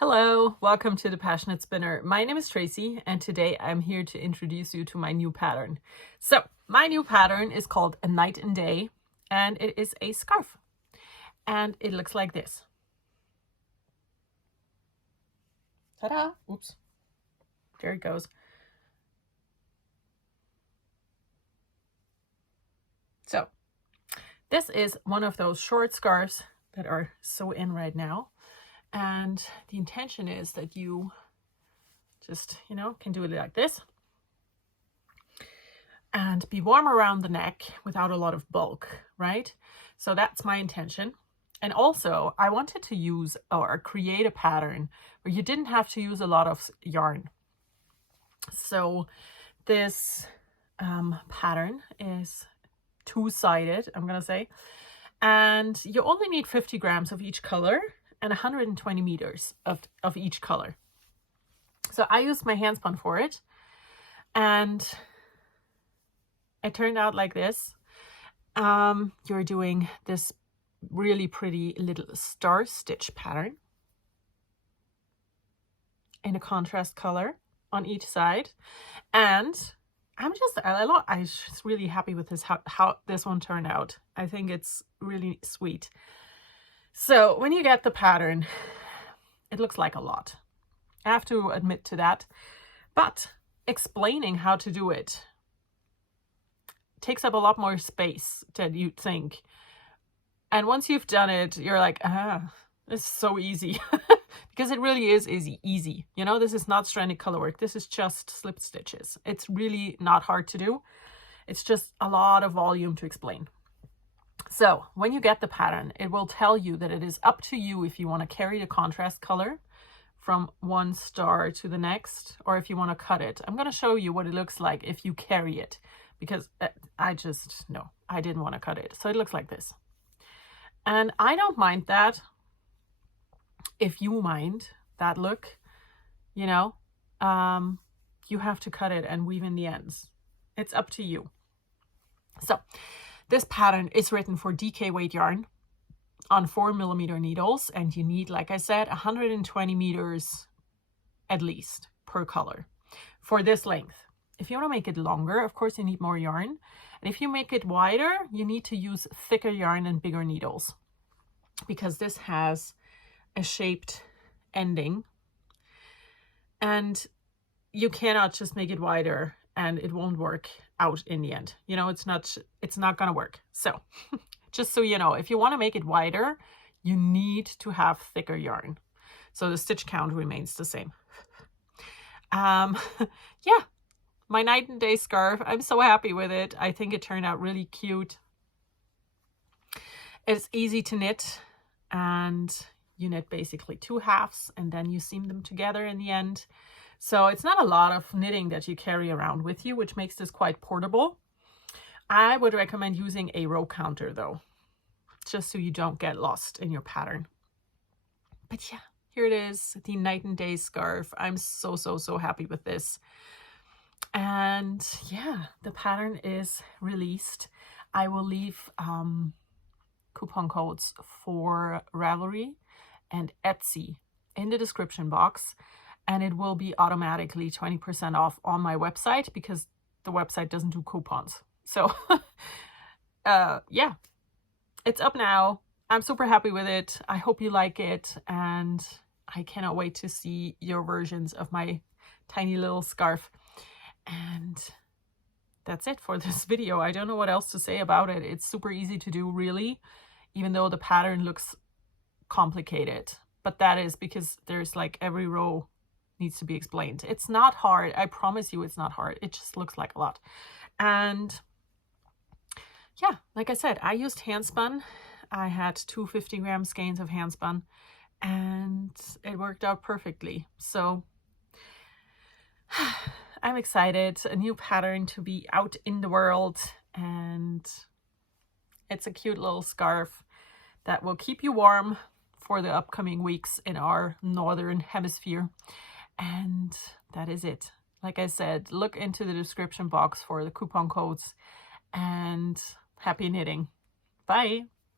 Hello, welcome to The Passionate Spinner. My name is Tracy, and today I'm here to introduce you to my new pattern. So, my new pattern is called A Night and Day, and it is a scarf. And it looks like this. Ta-da! Oops. There it goes. So, this is one of those short scarves that are so in right now. And the intention is that you just, can do it like this and be warm around the neck without a lot of bulk, right? So that's my intention. And also I wanted to use or create a pattern where you didn't have to use a lot of yarn. So this pattern is two-sided, I'm gonna say, and you only need 50 grams of each color and 120 meters of each color. So I used my hand spun for it, and it turned out like this. You're doing this really pretty little star stitch pattern in a contrast color on each side. And I'm just really happy with this, how this one turned out. I think it's really sweet. So when you get the pattern, it looks like a lot. I have to admit to that, but explaining how to do it takes up a lot more space than you'd think. And once you've done it, you're like, it's so easy. Because it really is easy. This is not stranded color work. This is just slip stitches. It's really not hard to do. It's just a lot of volume to explain. So when you get the pattern, it will tell you that it is up to you if you want to carry the contrast color from one star to the next, or if you want to cut it. I'm going to show you what it looks like if you carry it, because I didn't want to cut it. So it looks like this. And I don't mind that. If you mind that look, you have to cut it and weave in the ends. It's up to you. So this pattern is written for DK weight yarn on 4mm needles, and you need, like I said, 120 meters at least per color for this length. If you want to make it longer, of course, you need more yarn. And if you make it wider, you need to use thicker yarn and bigger needles, because this has a shaped ending, and you cannot just make it wider and it won't work out in the end. It's not gonna work. So just so you know, if you want to make it wider, you need to have thicker yarn. So the stitch count remains the same. Yeah, my night and day scarf. I'm so happy with it. I think it turned out really cute. It's easy to knit, and you knit basically two halves and then you seam them together in the end. So it's not a lot of knitting that you carry around with you, which makes this quite portable. I would recommend using a row counter though, just so you don't get lost in your pattern. But yeah, here it is, the night and day scarf. I'm so happy with this. And yeah, the pattern is released. I will leave coupon codes for Ravelry and Etsy in the description box, and it will be automatically 20% off on my website, because the website doesn't do coupons. So yeah, it's up now. I'm super happy with it. I hope you like it, and I cannot wait to see your versions of my tiny little scarf. And that's it for this video. I don't know what else to say about it. It's super easy to do, really, even though the pattern looks complicated. But that is because there's like every row needs to be explained. It's not hard. I promise you it's not hard. It just looks like a lot. And yeah, like I said, I used hand spun. I had 2 50-gram skeins of hand spun, and it worked out perfectly. So I'm excited. A new pattern to be out in the world, and it's a cute little scarf that will keep you warm for the upcoming weeks in our northern hemisphere. And that is it. Like I said, look into the description box for the coupon codes, and happy knitting. Bye.